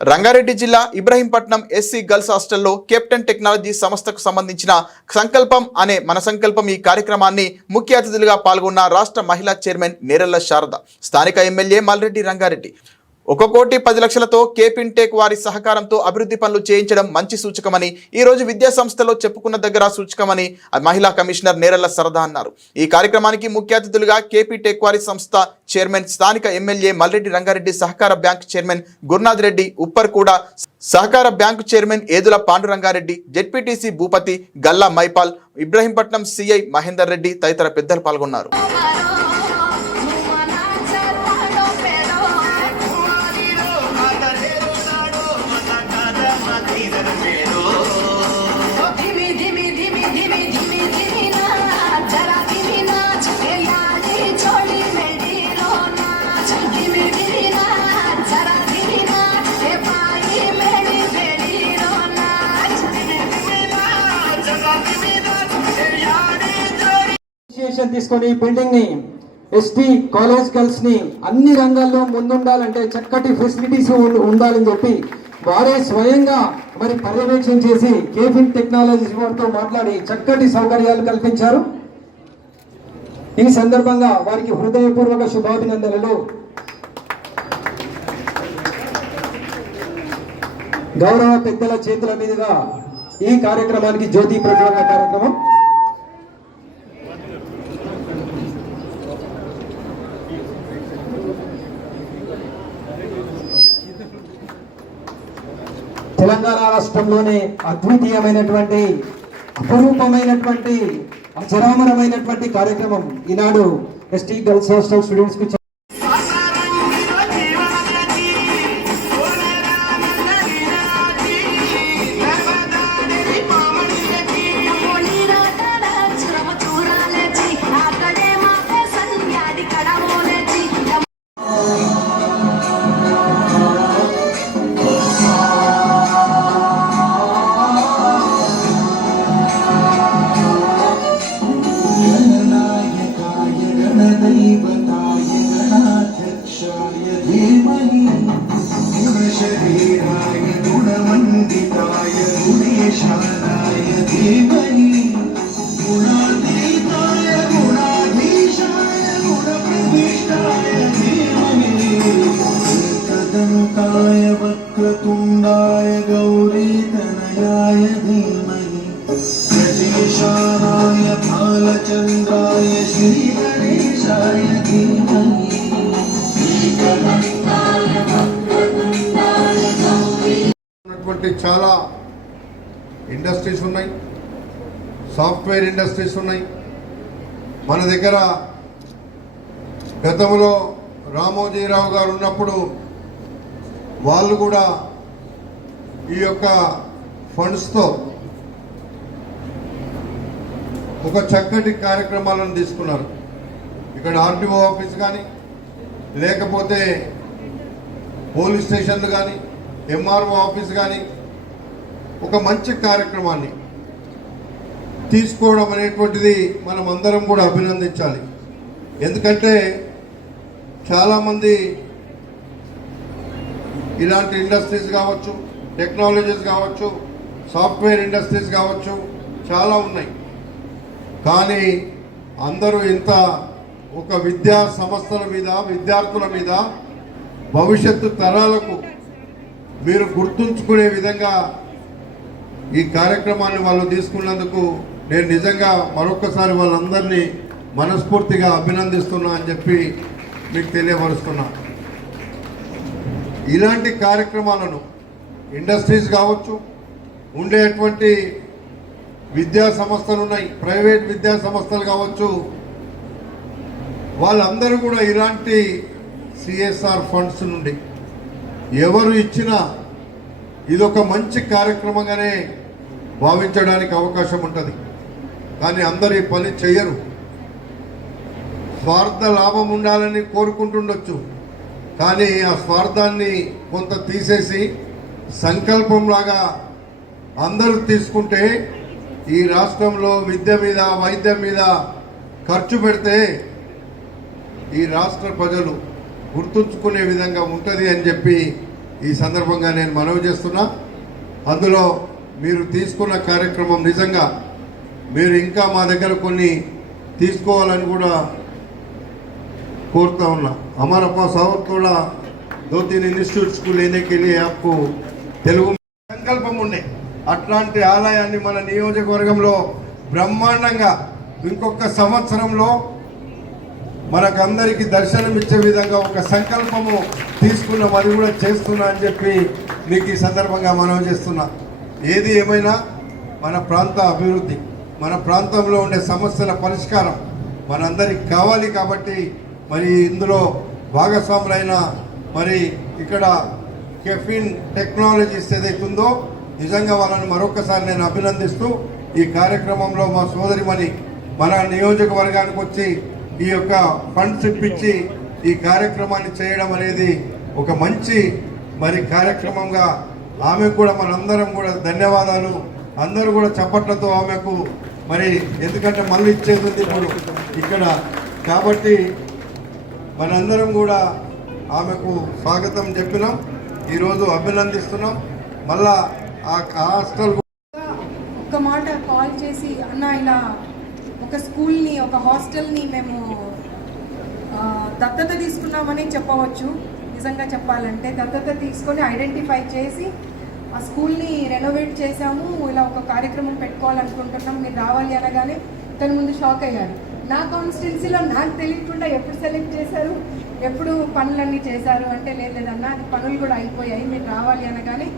రంగారెడ్డి జిల్లా Ibrahimpatnam SC girls హాస్టల్లో captain technology సంస్థకు సంబంధించిన సంకల్పం అనే మన సంకల్పం ఈ కార్యక్రమాన్ని ముఖ్య అతిథులుగా పాల్గొన్న రాష్ట్ర మహిళా చైర్మన్ నేరెళ్ళ శారద స్థానిక ఎమ్మెల్యే మల్రెడ్డి రంగారెడ్డి ఒక కోటి పది లక్షలతో కేపిన్ టేక్ వారి సహకారంతో అభివృద్ధి పనులు చేయించడం మంచి సూచకమని ఈ రోజు విద్యా సంస్థలో చెప్పుకున్న దగ్గర సూచకమని మహిళా కమిషనర్ నేరల్ల సరదా అన్నారు. ఈ కార్యక్రమానికి ముఖ్య అతిథులుగా కేపీ టేక్ వారి సంస్థ చైర్మన్ స్థానిక ఎమ్మెల్యే మల్రెడ్డి రంగారెడ్డి సహకార బ్యాంక్ చైర్మన్ గురునాథ్ రెడ్డి ఉప్పర్ కూడా సహకార bank chairman Edula Pandurangareddy ZPTC Bhupathi Galla Maipal Ibrahimpatnam CI Mahender Reddy తదితర పెద్దలు పాల్గొన్నారు. ఇనిషియేషన్ తీసుకొని ఈ బిల్డింగ్ని ఎస్టీ కాలేజ్ గర్ల్స్ని అన్ని రంగాల్లో ముందుండాలంటే చక్కటి ఫెసిలిటీస్ ఉండాలని చెప్పి వారే స్వయంగా మరి పర్యవేక్షణ చేసి కేఫిన్ టెక్నాలజీస్ వారితో మాట్లాడి చక్కటి సౌకర్యాలు కల్పించారు. ఈ సందర్భంగా వారికి హృదయపూర్వక శుభాభినందనలు. గౌరవ పెద్దల చేతుల మీదుగా ఈ కార్యక్రమానికి జ్యోతి ప్రజ్వలన కార్యక్రమం. తెలంగాణ రాష్ట్రంలోనే అద్వితీయమైనటువంటి అపరూపమైనటువంటి అచరామరమైనటువంటి కార్యక్రమం ఈనాడు ఎస్టీ గర్ల్స్ హాస్టల్ స్టూడెంట్స్కి भालचन्द्राय श्रीगणेशाय धीमहि ఉన్నటువంటి చాలా ఇండస్ట్రీస్ ఉన్నాయి సాఫ్ట్వేర్ ఇండస్ట్రీస్ ఉన్నాయి మన దగ్గర గతంలో రామోజీరావు గారు ఉన్నప్పుడు వాళ్ళు కూడా ఈ యొక్క ఫండ్స్తో ఒక చక్కటి కార్యక్రమాలను తీసుకున్నారు. ఇక్కడ ఆర్టీఓ ఆఫీస్ కానీ లేకపోతే పోలీస్ స్టేషన్లు కానీ ఎంఆర్ఓ ఆఫీస్ కానీ ఒక మంచి కార్యక్రమాన్ని తీసుకోవడం అనేటువంటిది మనం అందరం కూడా అభినందించాలి. ఎందుకంటే చాలామంది ఇలాంటి ఇండస్ట్రీస్ కావచ్చు టెక్నాలజీస్ కావచ్చు సాఫ్ట్వేర్ ఇండస్ట్రీస్ కావచ్చు చాలా ఉన్నాయి. కానీ అందరూ ఇంత ఒక విద్యా సంస్థల మీద విద్యార్థుల మీద భవిష్యత్తు తరాలకు మీరు గుర్తుంచుకునే విధంగా ఈ కార్యక్రమాన్ని వాళ్ళు తీసుకున్నందుకు నేను నిజంగా మరొకసారి వాళ్ళందరినీ మనస్ఫూర్తిగా అభినందిస్తున్నా అని చెప్పి మీకు తెలియపరుస్తున్నా. ఇలాంటి కార్యక్రమాలను ఇండస్ట్రీస్ కావచ్చు ఉండేటువంటి విద్యా సంస్థలు ఉన్నాయి. ప్రైవేట్ విద్యా సంస్థలు కావచ్చు. వాళ్ళందరూ కూడా ఇలాంటి సిఎస్ఆర్ ఫండ్స్ నుండి ఎవరు ఇచ్చినా ఇదొక మంచి కార్యక్రమంగానే భావించడానికి అవకాశం ఉంటుంది. కానీ అందరు ఈ పని చేయరు స్వార్థ లాభం ఉండాలని కోరుకుంటుండొచ్చు. కానీ ఆ స్వార్థాన్ని కొంత తీసేసి సంకల్పంలాగా అందరూ తీసుకుంటే ఈ రాష్ట్రంలో విద్య మీద వైద్యం మీద ఖర్చు పెడితే ఈ రాష్ట్ర ప్రజలు గుర్తుంచుకునే విధంగా ఉంటుంది అని చెప్పి ఈ సందర్భంగా నేను మనవి చేస్తున్నా అందులో మీరు తీసుకున్న కార్యక్రమం నిజంగా మీరు ఇంకా మా దగ్గర కొన్ని తీసుకోవాలని కూడా कोरता हूँ हमारा पास और थोड़ा दो तीन इंस्टीट्यूट्स को लेने के लिए आपको తెలుగు సంకల్పం ఉండే అట్లాంటి ఆలయాన్ని మన నియోజకవర్గంలో బ్రహ్మాండంగా ఇంకొక సంవత్సరంలో మనకందరికీ దర్శనం ఇచ్చే విధంగా ఒక సంకల్పము తీసుకున్నాం అది కూడా చేస్తున్నా అని చెప్పి మీకు ఈ సందర్భంగా మనం చేస్తున్నా. ఏది ఏమైనా మన ప్రాంత అభివృద్ధి మన ప్రాంతంలో ఉండే సమస్యల పరిష్కారం మనందరికి కావాలి కాబట్టి మరి ఇందులో భాగస్వాములైన మరి ఇక్కడ కెఫిన్ టెక్నాలజీస్ ఏదైతుందో నిజంగా వాళ్ళని మరొకసారి నేను అభినందిస్తూ ఈ కార్యక్రమంలో మా సోదరిమణి మన నియోజకవర్గానికి వచ్చి ఈ యొక్క ఫండ్స్ ఇప్పించి ఈ కార్యక్రమాన్ని చేయడం అనేది ఒక మంచి మరి కార్యక్రమంగా ఆమె కూడా మనందరం కూడా ధన్యవాదాలు. అందరూ కూడా చప్పట్లతో ఆమెకు మరి ఎందుకంటే మళ్ళీ ఇచ్చేది ఉంది ఇప్పుడు ఇక్కడ. కాబట్టి మనందరం కూడా ఆమెకు స్వాగతం చెప్పినాం. ఈరోజు అభినందిస్తున్నాం. మళ్ళా ఒక్క మాట కాల్ చేసి అన్న ఇలా ఒక స్కూల్ని ఒక హాస్టల్ని మేము దత్తత తీసుకున్నామని చెప్పవచ్చు. నిజంగా చెప్పాలంటే దత్తత తీసుకొని ఐడెంటిఫై చేసి ఆ స్కూల్ని రెనోవేట్ చేశాము. ఇలా ఒక కార్యక్రమం పెట్టుకోవాలనుకుంటున్నాం. మీరు రావాలి అనగానే తను ముందు షాక్ అయ్యారు. నా కాన్స్టిట్యున్సీలో నాకు తెలియకుండా ఎప్పుడు సెలెక్ట్ చేశారు? ఎప్పుడు పనులన్నీ చేశారు? అంటే లేదు లేదన్నా అది పనులు కూడా అయిపోయాయి. మీరు రావాలి అనగానే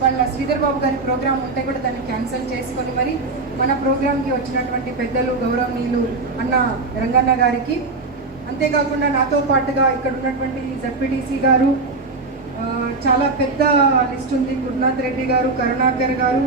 వాళ్ళ శ్రీధర్ బాబు గారి ప్రోగ్రాం ఉంటే కూడా దాన్ని క్యాన్సిల్ చేసుకొని మరి మన ప్రోగ్రాంకి వచ్చినటువంటి పెద్దలు గౌరవనీయులు అన్న రంగన్న గారికి. అంతేకాకుండా నాతో పాటుగా ఇక్కడ ఉన్నటువంటి జడ్పీటీసీ గారు చాలా పెద్ద లిస్ట్ ఉంది. గురునాథ్ రెడ్డి గారు కరుణాకర్ గారు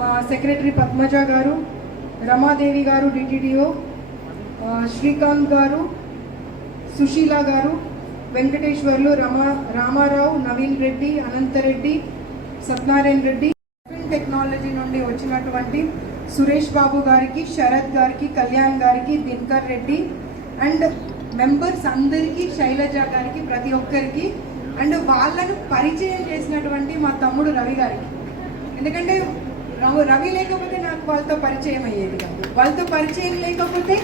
మా సెక్రటరీ పద్మజ గారు రమాదేవి గారు డిటిడిఓ శ్రీకాంత్ గారు సుశీల గారు వెంకటేశ్వర్లు రమా రామారావు నవీన్ రెడ్డి అనంతరెడ్డి సత్యనారాయణ రెడ్డి టెక్నాలజీ నుండి వచ్చినటువంటి సురేష్ బాబు గారికి శరత్ గారికి కళ్యాణ్ గారికి దినకర్ రెడ్డి అండ్ మెంబర్స్ అందరికీ శైలజ గారికి ప్రతి ఒక్కరికి అండ్ వాళ్ళను పరిచయం చేసినటువంటి మా తమ్ముడు రవి గారికి. ఎందుకంటే రవి రవి లేకపోతే నాకు వాళ్ళతో పరిచయం అయ్యేది కాదు. వాళ్ళతో పరిచయం లేకపోతే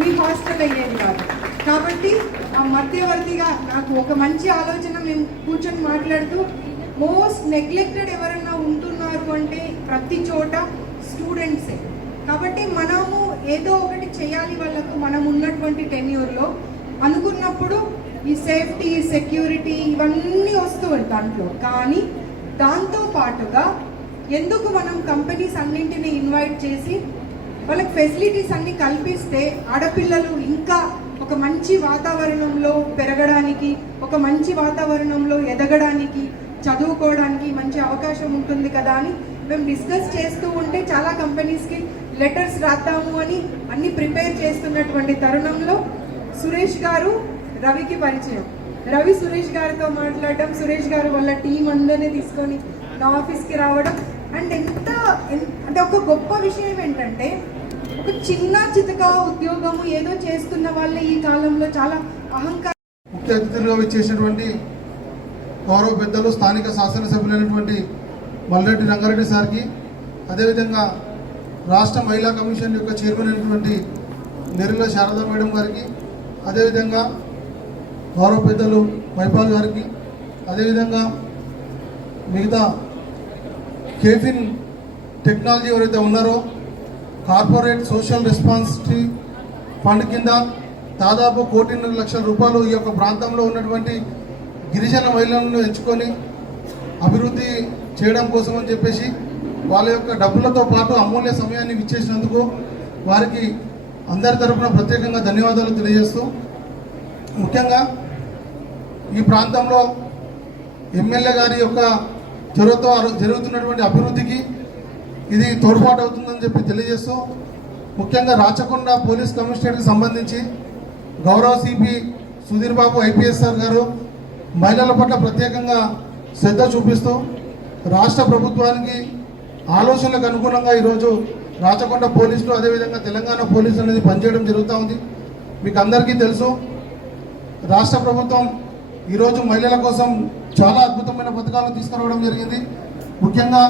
మీ హాస్టల్ అయ్యేది కాదు. కాబట్టి ఆ మధ్యవర్తిగా నాకు ఒక మంచి ఆలోచన మేము కూర్చొని మాట్లాడుతూ మోస్ట్ నెగ్లెక్టెడ్ ఎవరైనా ఉంటున్నారు అంటే ప్రతి చోట స్టూడెంట్సే కాబట్టి మనము ఏదో ఒకటి చేయాలి వాళ్ళకు మనం ఉన్నటువంటి టెన్యూర్లో అనుకున్నప్పుడు ఈ సేఫ్టీ సెక్యూరిటీ ఇవన్నీ వస్తూ దాంట్లో. కానీ దాంతో పాటుగా ఎందుకు మనం కంపెనీస్ అన్నింటినీ ఇన్వైట్ చేసి వాళ్ళకి ఫెసిలిటీస్ అన్ని కల్పిస్తే ఆడపిల్లలు ఇంకా ఒక మంచి వాతావరణంలో పెరగడానికి ఒక మంచి వాతావరణంలో ఎదగడానికి చదువుకోవడానికి మంచి అవకాశం ఉంటుంది కదా అని మేము డిస్కస్ చేస్తూ ఉంటే చాలా కంపెనీస్కి లెటర్స్ రాద్దాము అని అన్ని ప్రిపేర్ చేస్తున్నటువంటి తరుణంలో సురేష్ గారు రవికి పరిచయం. రవి సురేష్ గారితో మాట్లాడడం సురేష్ గారు వాళ్ళ టీం అందరినీ తీసుకొని నా ఆఫీస్కి రావడం అండ్ ఎంత అంటే ఒక గొప్ప విషయం ఏంటంటే ఒక చిన్న చితక ఉద్యోగము ఏదో చేస్తున్న వాళ్ళే ఈ కాలంలో చాలా అహంకారం ముఖ్య అతిథులుగా వచ్చేసినటువంటి గౌరవ పెద్దలు స్థానిక శాసనసభ్యులైనటువంటి మల్లెడ్డి రంగారెడ్డి సార్కి అదేవిధంగా రాష్ట్ర మహిళా కమిషన్ యొక్క చైర్మన్ అయినటువంటి నెరుల శారదా మేడం గారికి అదేవిధంగా గౌరవ పెద్దలు మైపాల్ గారికి అదేవిధంగా మిగతా కేఫిన్ టెక్నాలజీ ఎవరైతే ఉన్నారో కార్పొరేట్ సోషల్ రెస్పాన్సిబిలిటీ ఫండ్ కింద దాదాపు కోటిన్నర లక్షల రూపాయలు ఈ యొక్క ప్రాంతంలో ఉన్నటువంటి గిరిజన మహిళలను ఎంచుకొని అభివృద్ధి చేయడం కోసం అని చెప్పేసి వాళ్ళ యొక్క డబ్బులతో పాటు అమూల్య సమయాన్ని ఇచ్చేసినందుకు వారికి అందరి తరఫున ప్రత్యేకంగా ధన్యవాదాలు తెలియజేస్తూ ముఖ్యంగా ఈ ప్రాంతంలో ఎమ్మెల్యే గారి యొక్క చొరవతో జరుగుతున్నటువంటి అభివృద్ధికి ఇది తోడ్పాటు అవుతుందని చెప్పి తెలియజేస్తూ ముఖ్యంగా రాచకొండ పోలీస్ కమిషనరేట్కి సంబంధించి గౌరవ సిపి సుధీర్ బాబు ఐపీఎస్ఆర్ గారు మహిళల పట్ల ప్రత్యేకంగా శ్రద్ధ చూపిస్తూ రాష్ట్ర ప్రభుత్వానికి ఆలోచనలకు అనుగుణంగా ఈరోజు రాచకొండ పోలీసులు అదేవిధంగా తెలంగాణ పోలీసులు అనేది పనిచేయడం జరుగుతూ ఉంది. మీకు అందరికీ తెలుసు రాష్ట్ర ప్రభుత్వం ఈరోజు మహిళల కోసం చాలా అద్భుతమైన పథకాలను తీసుకురావడం జరిగింది. ముఖ్యంగా